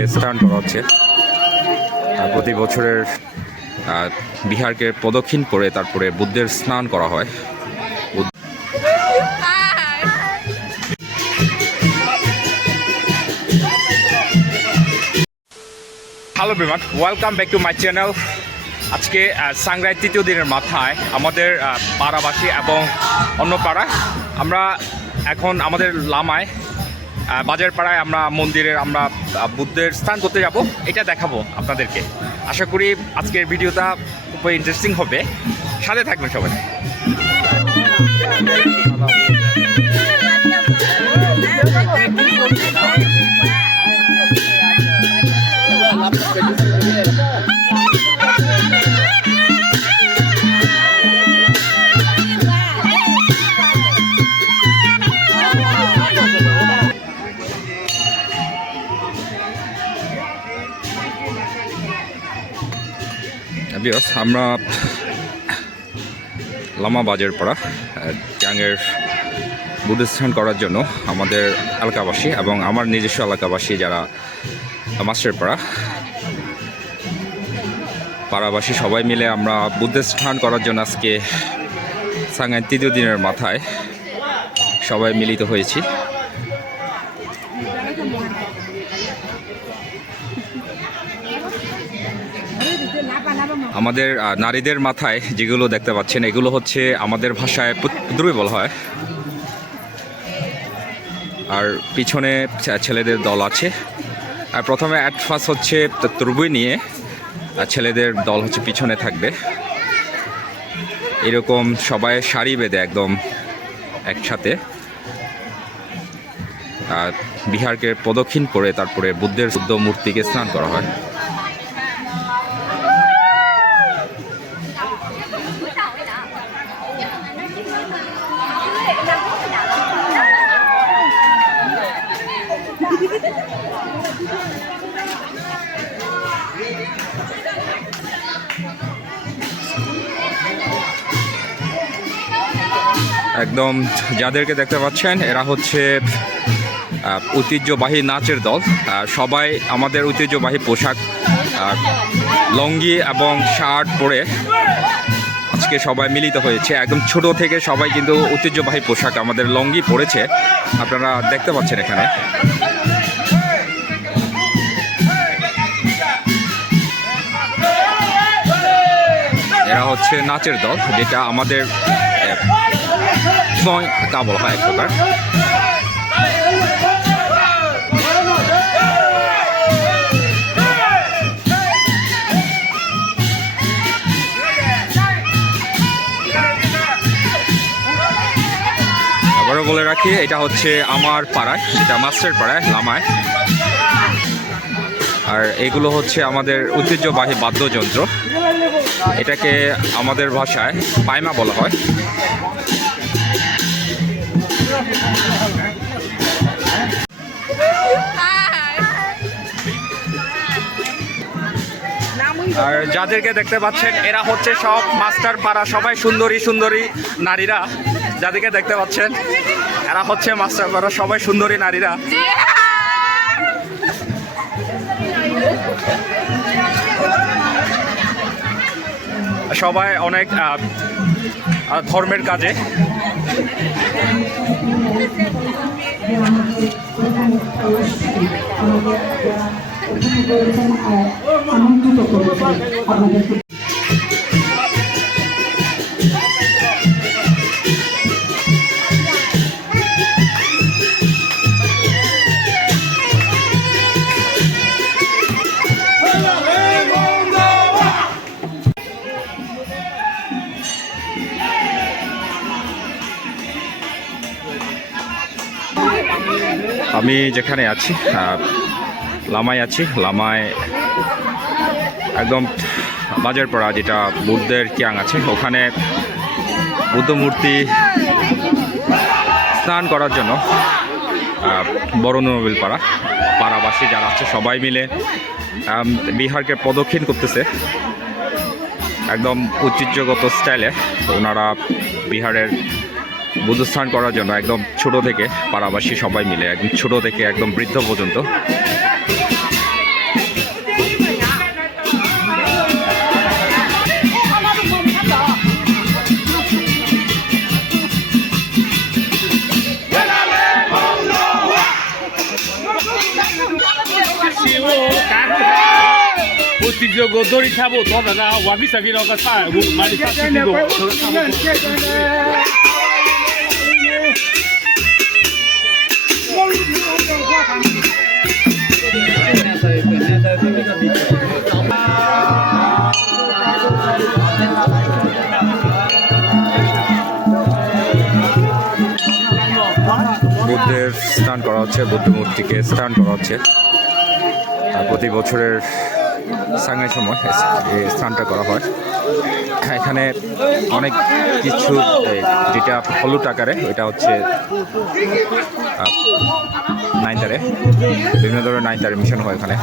মূর্তিকে স্নান করা হচ্ছে। প্রতি বছরের বিহারকে প্রদক্ষিণ করে তারপরে বুদ্ধের স্নান করা হয়। হ্যালো বিমান welcome back to my channel আজকে সাংরাই তৃতীয় দিনের মাথায় আমাদের পাড়াবাসী এবং অন্য পাড়ায় আমরা এখন আমাদের লামায় বাজার পাড়ায় আমরা মন্দিরের, আমরা বুদ্ধের স্থান করতে যাব। এটা দেখাবো আপনাদেরকে। আশা করি আজকের ভিডিওটা খুবই ইন্টারেস্টিং হবে। সাথে থাকবেন সবাই। বিয়স আমরা লামা বাজার পাড়া ট্যাংয়ের বুদ্ধিস্থান করার জন্য আমাদের এলাকাবাসী এবং আমার নিজস্ব এলাকাবাসী যারা মাস্টার পাড়া পাড়াবাসী সবাই মিলে আমরা বুদ্ধিস্থান করার জন্য আজকে সাঙ্গাই তৃতীয় দিনের মাথায় সবাই মিলিত হয়েছি। আমাদের নারীদের মাথায় যেগুলো দেখতে পাচ্ছেন, এগুলো হচ্ছে আমাদের ভাষায় পুদ্রুই বলা হয়। আর পিছনে ছেলেদের দল আছে। আর প্রথমে অ্যাট ফার্স্ট হচ্ছে তুরবুই নিয়ে, আর ছেলেদের দল হচ্ছে পিছনে থাকবে। এরকম সবাই সারি বেঁধে একদম একসাথে। আর বিহারকে প্রদক্ষিণ করে তারপরে বুদ্ধের বুদ্ধ মূর্তিকে স্নান করা হয়। একদম যাদেরকে দেখতে পাচ্ছেন, এরা হচ্ছে ঐতিহ্যবাহী নাচের দল। সবাই আমাদের ঐতিহ্যবাহী পোশাক লঙ্গি এবং শার্ট পরে আজকে সবাই মিলিত হয়েছে। একদম ছোট থেকে সবাই কিন্তু ঐতিহ্যবাহী পোশাক আমাদের লঙ্গি পরেছে। আপনারা দেখতে পাচ্ছেন এখানে। এরা হচ্ছে নাচের দল, যেটা আমাদের নয় তা বলা হয় এক প্রকার আবারও বলে রাখি, এটা হচ্ছে আমার পাড়ায় এটা মাস্টার পাড়ায়, লামায়। আর এগুলো হচ্ছে আমাদের ঐতিহ্যবাহী বাদ্যযন্ত্র। এটাকে আমাদের ভাষায় পাইমা বলা হয়। আর যাদেরকে দেখতে পাচ্ছেন এরা হচ্ছে সব মাস্টার পাড়া সবাই সুন্দরী সুন্দরী নারীরা। যাদেরকে দেখতে পাচ্ছেন এরা হচ্ছে মাস্টার পাড়া সবাই সুন্দরী নারীরা। সবাই অনেক আহ, আহ, ধর্মের কাজে আমন্ত্রিত করেছি আপনাদেরকে। আমি যেখানে আছি লামায় আছি লামায় একদম বাজার পড়া যেটা বুদ্ধের কিয়াং আছে, ওখানে বুদ্ধ মূর্তি স্নান করার জন্য নবিল পাড়া, পাড়াবাসী যারা আছে সবাই মিলে বিহারকে প্রদক্ষিণ করতেছে, একদম ঐতিহ্যগত স্টাইলে, ওনারা বিহারের বুদ্ধস্থান করার জন্য একদম ছোট থেকে পাড়াবাসী সবাই মিলে, একদম ছোট থেকে একদম বৃদ্ধ পর্যন্ত ঐতিহ্যগত দড়ি খাব তবে না ওয়াকি সাকি নৌকা চায় মাটি চাষি দিব বুদ্ধের স্নান করা হচ্ছে, বুদ্ধ মূর্তিকে স্নান করা হচ্ছে। প্রতি বছরের সাংয়ের সময় স্নানটা করা হয়। এখানে অনেক কিছু যেটা হলুদ আকারে, ওইটা হচ্ছে নাইনটারে বিভিন্ন ধরনের নাইনটারে মিশন হয় এখানে।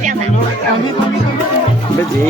这样子啊，没。